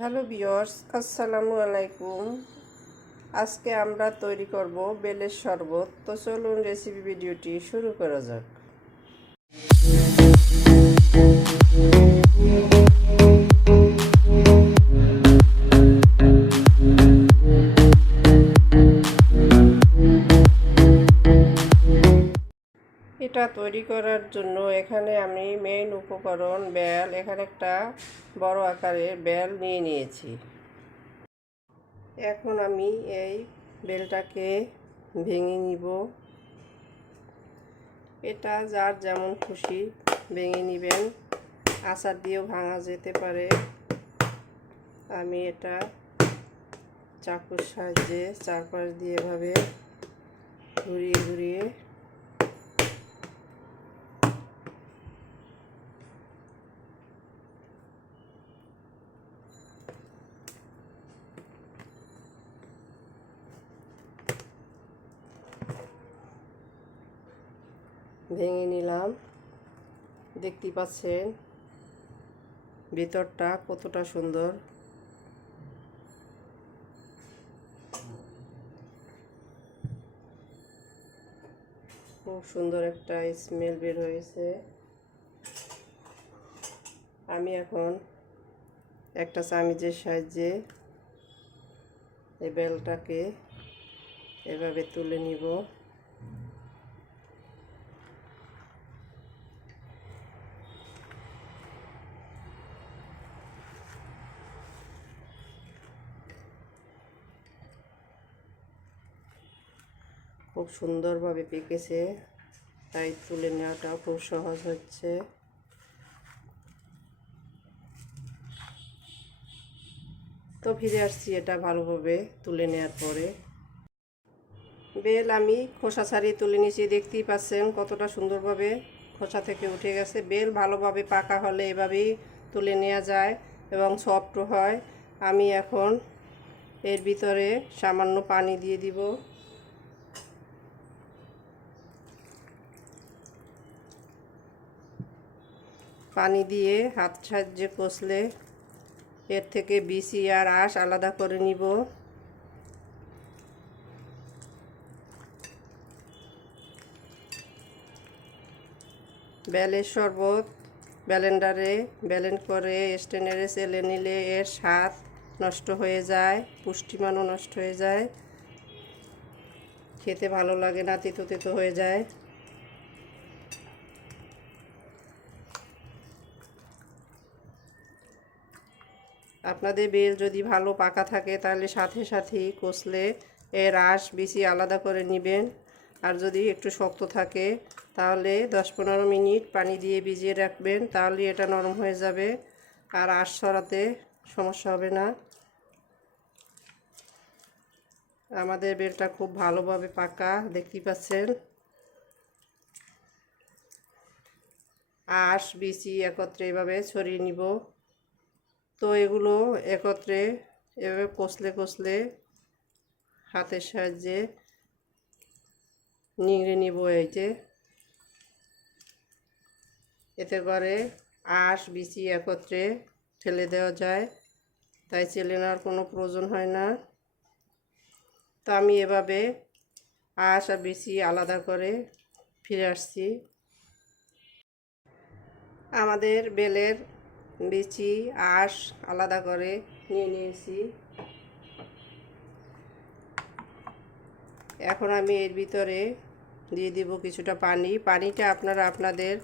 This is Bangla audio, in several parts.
হ্যালো বিয়র্স আসসালামু আলাইকুম। আজকে আমরা তৈরি করব বেলের শরবত। তো চলুন রেসিপি ভিডিওটি শুরু করা যাক। এটা তৈরি করার জন্য এখানে আমি মেইন উপকরণ বেল এখানে একটা বড় আকারের বেল নিয়ে নিয়েছি। এখন আমি এই বেলটাকে ভেঙে নিব। এটা যার যেমন খুশি ভেঙে নেবেন। আচার দিয়েও ভাঙা যেতে পারে। আমি এটা চাকুর সাহায্যে চারপাশ দিয়ে এভাবে ঘুরিয়ে ঘুরিয়ে ভেঙে নিলাম। দেখতে পাচ্ছেন, ভিতরটা কতটা সুন্দর। খুব সুন্দর একটা স্মেল বের হয়েছে। আমি এখন একটা চামিচের সাহায্যে এই বেলটাকে এভাবে তুলে নিব। খুব সুন্দরভাবে পেকেছে। তাই তুলে নেওয়াটাও খুব সহজ হচ্ছে। তো ফিরে আসছি এটা ভালোভাবে তুলে নেওয়ার পরে। বেল আমি খোসা ছাড়িয়ে তুলে নিয়েছি, দেখতেই পাচ্ছেন কতটা সুন্দরভাবে খোসা থেকে উঠে গেছে। বেল ভালোভাবে পাকা হলে এভাবেই তুলে নেওয়া যায় এবং সফট হয়। আমি এখন এর ভিতরে সামান্য পানি দিয়ে দিব। পানি দিয়ে হাত সাহায্যে কষলে এর থেকে বিসি আর আঁশ আলাদা করে নিব। বেলের শরবত ব্যালেন্ডারে ব্যালেন্ড করে স্টেনারে চেলে নিলে এর স্বাদ নষ্ট হয়ে যায়, পুষ্টিমানও নষ্ট হয়ে যায়। খেতে ভালো লাগে না, তিতো তিতো হয়ে যায়। আপনাদের বেল যদি ভালো পাকা থাকে, তাহলে সাথে সাথেই কষলে এর আঁশ বেশি আলাদা করে নেবেন। আর যদি একটু শক্ত থাকে, তাহলে দশ পনেরো মিনিট পানি দিয়ে ভিজিয়ে রাখবেন, তাহলে এটা নরম হয়ে যাবে। আর আঁশ সরাতে সমস্যা হবে না। আমাদের বেলটা খুব ভালোভাবে পাকা, দেখতেই পাচ্ছেন। আঁশ বিচি একত্রে এভাবে ছড়িয়ে নিব। তো এগুলো একত্রে এভাবে কষলে কষলে হাতের সাহায্যে নিংড়ে নিব এই এতে করে আঁশ, বিচি একত্রে ফেলে দেওয়া যায়। তাই চেলে নেওয়ার কোনো প্রয়োজন হয় না। তো আমি এভাবে আঁশ আর বিচি আলাদা করে ফিরে আসছি। আমাদের বেলের বিচি, আঁশ আলাদা করে নিয়ে নিয়েছি। এখন আমি এর ভিতরে দিয়ে দিব কিছুটা পানি। পানিটা আপনারা আপনাদের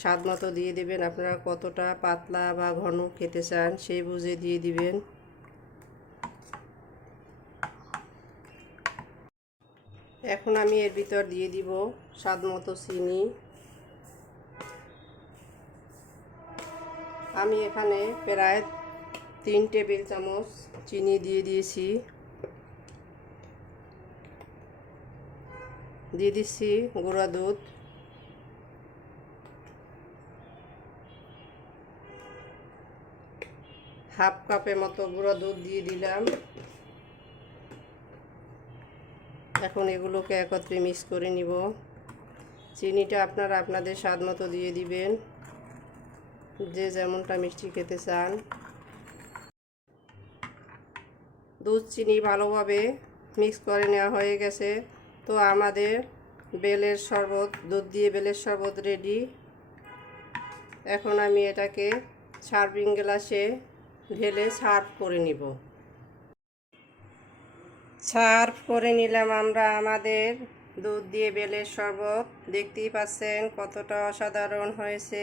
স্বাদ মতো দিয়ে দেবেন। আপনারা কতটা পাতলা বা ঘন খেতে চান সেই বুঝে দিয়ে দিবেন। এখন আমি এর ভিতর দিয়ে দিব স্বাদ মতো চিনি। আমি এখানে প্রায় তিন টেবিল চামচ চিনি দিয়ে দিয়েছি। দিয়ে দিচ্ছি গুঁড়া দুধ। হাফ কাপের মতো গুঁড়া দুধ দিয়ে দিলাম। এখন এগুলোকে একত্রে মিক্স করে নিব। চিনিটা আপনারা আপনাদের স্বাদ মতো দিয়ে দিবেন। যে যেমনটা মিষ্টি খেতে চান। দুধ, চিনি ভালোভাবে মিক্স করে নেওয়া হয়ে গেছে। তো আমাদের বেলের শরবত, দুধ দিয়ে বেলের শরবত রেডি এখন আমি এটাকে সার্ভিং গ্লাসে ঢেলে সার্ভ করে নিব। সার্ভ করে নিলাম আমরা আমাদের দুধ দিয়ে বেলের শরবত। দেখতেই পাচ্ছেন কতটা অসাধারণ হয়েছে।